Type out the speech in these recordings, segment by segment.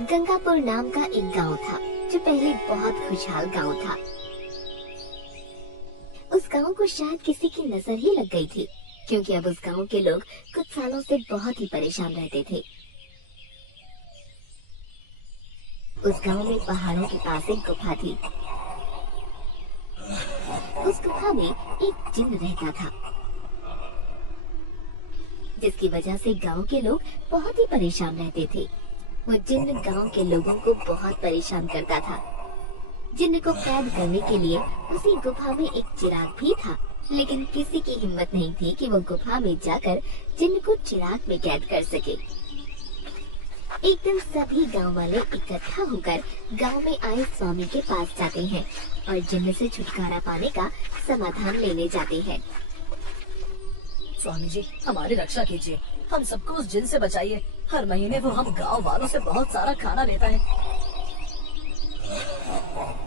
गंगापुर नाम का एक गांव था जो पहले बहुत खुशहाल गांव था। उस गांव को शायद किसी की नजर ही लग गई थी, क्योंकि अब उस गांव के लोग कुछ सालों से बहुत ही परेशान रहते थे। उस गांव में पहाड़ों के पास एक गुफा थी। उस गुफा में एक जिन्न रहता था, जिसकी वजह से गांव के लोग बहुत ही परेशान रहते थे। वो जिन्न गांव के लोगों को बहुत परेशान करता था। जिन्न को कैद करने के लिए उसी गुफा में एक चिराग भी था, लेकिन किसी की हिम्मत नहीं थी कि वो गुफा में जाकर जिन्न को चिराग में कैद कर सके। एक दिन सभी गांव वाले इकट्ठा होकर गांव में आए स्वामी के पास जाते हैं और जिन्न से छुटकारा पाने का समाधान लेने जाते हैं। स्वामी जी, हमारी रक्षा कीजिए, हम सबको उस जिन से बचाइए। हर महीने वो हम गांव वालों से बहुत सारा खाना लेता है,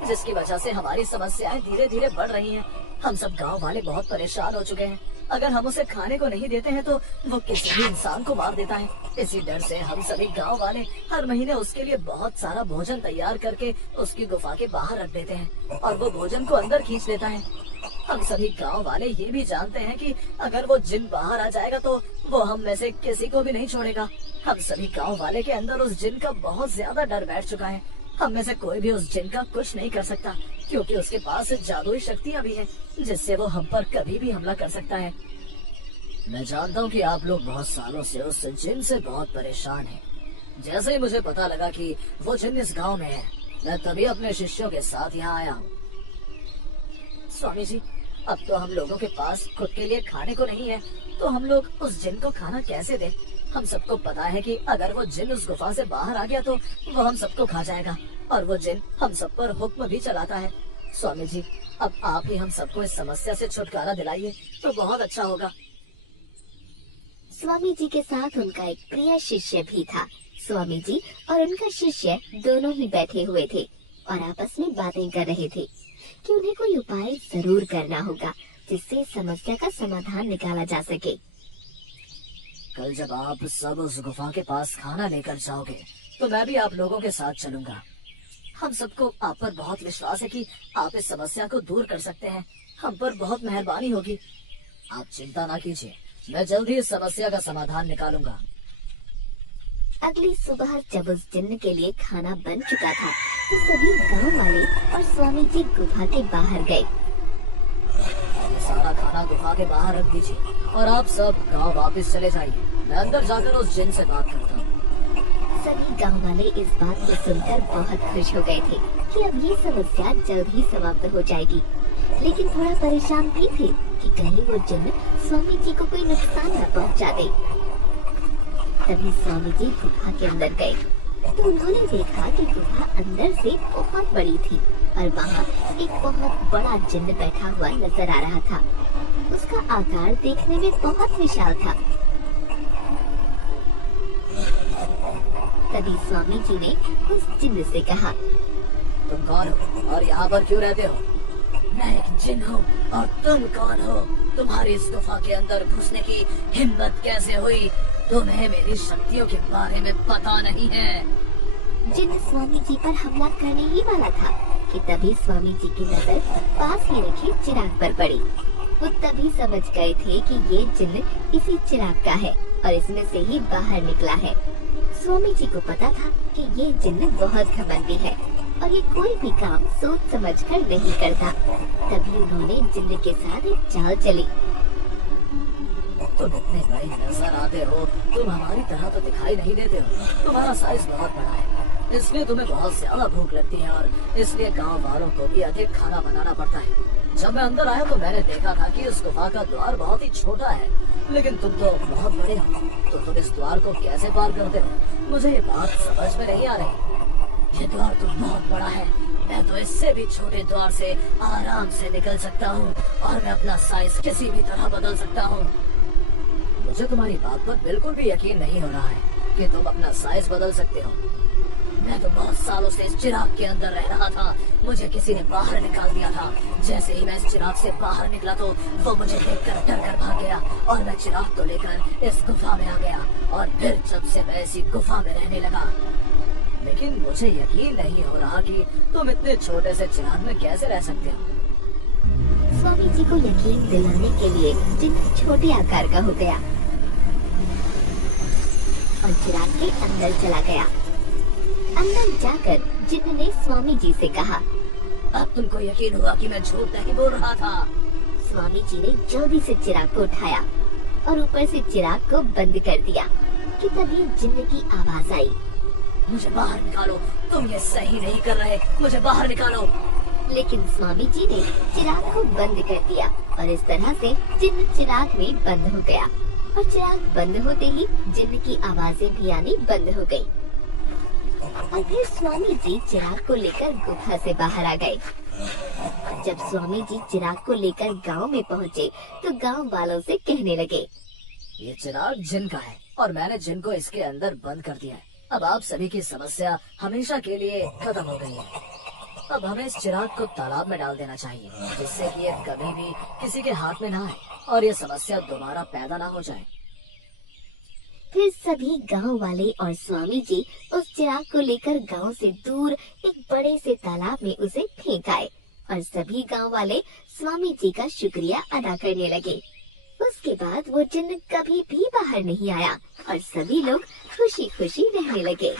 जिसकी वजह से हमारी समस्याएं धीरे धीरे बढ़ रही हैं। हम सब गांव वाले बहुत परेशान हो चुके हैं। अगर हम उसे खाने को नहीं देते हैं तो वो किसी भी इंसान को मार देता है। इसी डर से हम सभी गांव वाले हर महीने उसके लिए बहुत सारा भोजन तैयार करके उसकी गुफा के बाहर रख देते हैं और वो भोजन को अंदर खींच लेता है। हम सभी गांव वाले ये भी जानते हैं कि अगर वो जिन बाहर आ जाएगा तो वो हम में से किसी को भी नहीं छोड़ेगा। हम सभी गांव वाले के अंदर उस जिन का बहुत ज्यादा डर बैठ चुका है। हम में से कोई भी उस जिन का कुछ नहीं कर सकता, क्योंकि उसके पास जादुई शक्तियाँ भी हैं, जिससे वो हम पर कभी भी हमला कर सकता है। मैं जानता हूँ कि आप लोग बहुत सालों से उस जिन से बहुत परेशान हैं। जैसे ही मुझे पता लगा कि वो जिन इस गांव में है, मैं तभी अपने शिष्यों के साथ यहाँ आया हूँ। स्वामी जी, अब तो हम लोगों के पास खुद के लिए खाने को नहीं है, तो हम लोग उस जिन को खाना कैसे दें? हम सबको पता है कि अगर वो जिन उस गुफा से बाहर आ गया तो वो हम सबको खा जाएगा, और वो जिन हम सब पर हुक्म भी चलाता है। स्वामी जी, अब आप ही हम सबको इस समस्या से छुटकारा दिलाइए तो बहुत अच्छा होगा। स्वामी जी के साथ उनका एक प्रिय शिष्य भी था। स्वामी जी और उनका शिष्य दोनों ही बैठे हुए थे और आपस में बातें कर रहे थे कि उन्हें कोई उपाय जरूर करना होगा जिससे समस्या का समाधान निकाला जा सके। कल जब आप सब उस गुफा के पास खाना लेकर जाओगे तो मैं भी आप लोगों के साथ चलूंगा। हम सबको आप पर बहुत विश्वास है कि आप इस समस्या को दूर कर सकते हैं। हम पर बहुत मेहरबानी होगी। आप चिंता ना कीजिए, मैं जल्द ही इस समस्या का समाधान निकालूंगा। अगली सुबह जब उस जिन्न के लिए खाना बन चुका था तो सभी गांव वाले और स्वामी जी गुफा के बाहर गए। ये सारा खाना गुफा के बाहर रख दीजिए और आप सब गांव वापस चले जाइए। मैं अंदर जाकर उस जिन से बात करता हूँ। सभी गांव वाले इस बात को सुनकर बहुत खुश हो गए थे कि अब ये समस्या जल्द ही समाप्त हो जाएगी, लेकिन थोड़ा परेशान भी थे कि कहीं वो जिन्न स्वामी जी को कोई नुकसान न पहुंचा दे। तभी स्वामी जी गुफा के अंदर गए तो उन्होंने देखा कि गुफा अंदर से बहुत बड़ी थी और वहाँ एक बहुत बड़ा जिन्न बैठा हुआ नजर आ रहा था। उसका आकार देखने में बहुत विशाल था। तभी स्वामी जी ने उस जिन्न से कहा, तुम कौन हो और यहाँ पर क्यों रहते हो? मैं एक जिन हूँ और तुम कौन हो? तुम्हारी इस गुफा के अंदर घुसने की हिम्मत कैसे हुई? तुम्हें मेरी शक्तियों के बारे में पता नहीं है। जिन्न स्वामी जी पर हमला करने ही वाला था कि तभी स्वामी जी की नजर पास ही रखे चिराग पर पड़ी। वो तभी समझ गए थे कि ये जिन्न इसी चिराग का है और इसमें से ही बाहर निकला है। स्वामी जी को पता था कि ये जिन्न बहुत घमंडी है और ये कोई भी काम सोच समझकर नहीं करता। तभी उन्होंने जिन्न के साथ एक चाल चली। तुम इतने बड़े नजर आते हो, तुम हमारी तरह तो दिखाई नहीं देते हो। तुम्हारा साइज बहुत बड़ा है, इसलिए तुम्हें बहुत ज्यादा भूख लगती है और इसलिए गांव वालों को भी अधिक खाना बनाना पड़ता है। जब मैं अंदर आया तो मैंने देखा था कि इस गुफा का द्वार बहुत ही छोटा है, लेकिन तुम तो बहुत बड़े हो, तो तुम इस द्वार को कैसे पार करते हो? मुझे ये बात समझ में नहीं आ रही। ये द्वार तो बहुत बड़ा है, मैं तो इससे भी छोटे द्वार से आराम से निकल सकता हूँ और मैं अपना साइज किसी भी तरह बदल सकता हूँ। मुझे तुम्हारी बात पर बिल्कुल भी यकीन नहीं हो रहा है कि तुम अपना साइज बदल सकते हो। मैं तो बहुत सालों से इस चिराग के अंदर रह रहा था, मुझे किसी ने बाहर निकाल दिया था। जैसे ही मैं इस चिराग से बाहर निकला तो वो मुझे देखकर डर कर भाग गया और मैं चिराग को लेकर इस गुफा में आ गया और फिर जब से मैं इसी गुफा में रहने लगा। लेकिन मुझे यकीन नहीं हो रहा कि तुम इतने छोटे से चिराग में कैसे रह सकते हो। स्वामी जी को यकीन दिलाने के लिए जिन्न छोटे आकार का हो गया और चिराग के अंदर चला गया। अंदर जाकर जिन्न ने स्वामी जी से कहा, अब तुमको यकीन हुआ कि मैं झूठ नहीं बोल रहा था। स्वामी जी ने जल्दी से चिराग को उठाया और ऊपर से चिराग को बंद कर दिया कि तभी जिन्न की आवाज आई, मुझे बाहर निकालो, तुम ये सही नहीं कर रहे, मुझे बाहर निकालो। लेकिन स्वामी जी ने चिराग को बंद कर दिया और इस तरह से जिन्न चिराग में बंद हो गया और चिराग बंद होते ही जिन्न की आवाजें भी आनी बंद हो गई। और फिर स्वामी जी चिराग को लेकर गुफा से बाहर आ गए। जब स्वामी जी चिराग को लेकर गांव में पहुंचे तो गांव वालों से कहने लगे, ये चिराग जिन का है और मैंने जिन को इसके अंदर बंद कर दिया है। अब आप सभी की समस्या हमेशा के लिए खत्म हो गई है। अब हमें इस चिराग को तालाब में डाल देना चाहिए, जिससे कि ये कभी भी किसी के हाथ में ना आए और ये समस्या दोबारा पैदा ना हो जाए। फिर सभी गांव वाले और स्वामी जी उस चिराग को लेकर गांव से दूर एक बड़े से तालाब में उसे फेंक आए और सभी गांव वाले स्वामी जी का शुक्रिया अदा करने लगे। उसके बाद वो जिन्न कभी भी बाहर नहीं आया और सभी लोग खुशी खुशी रहने लगे।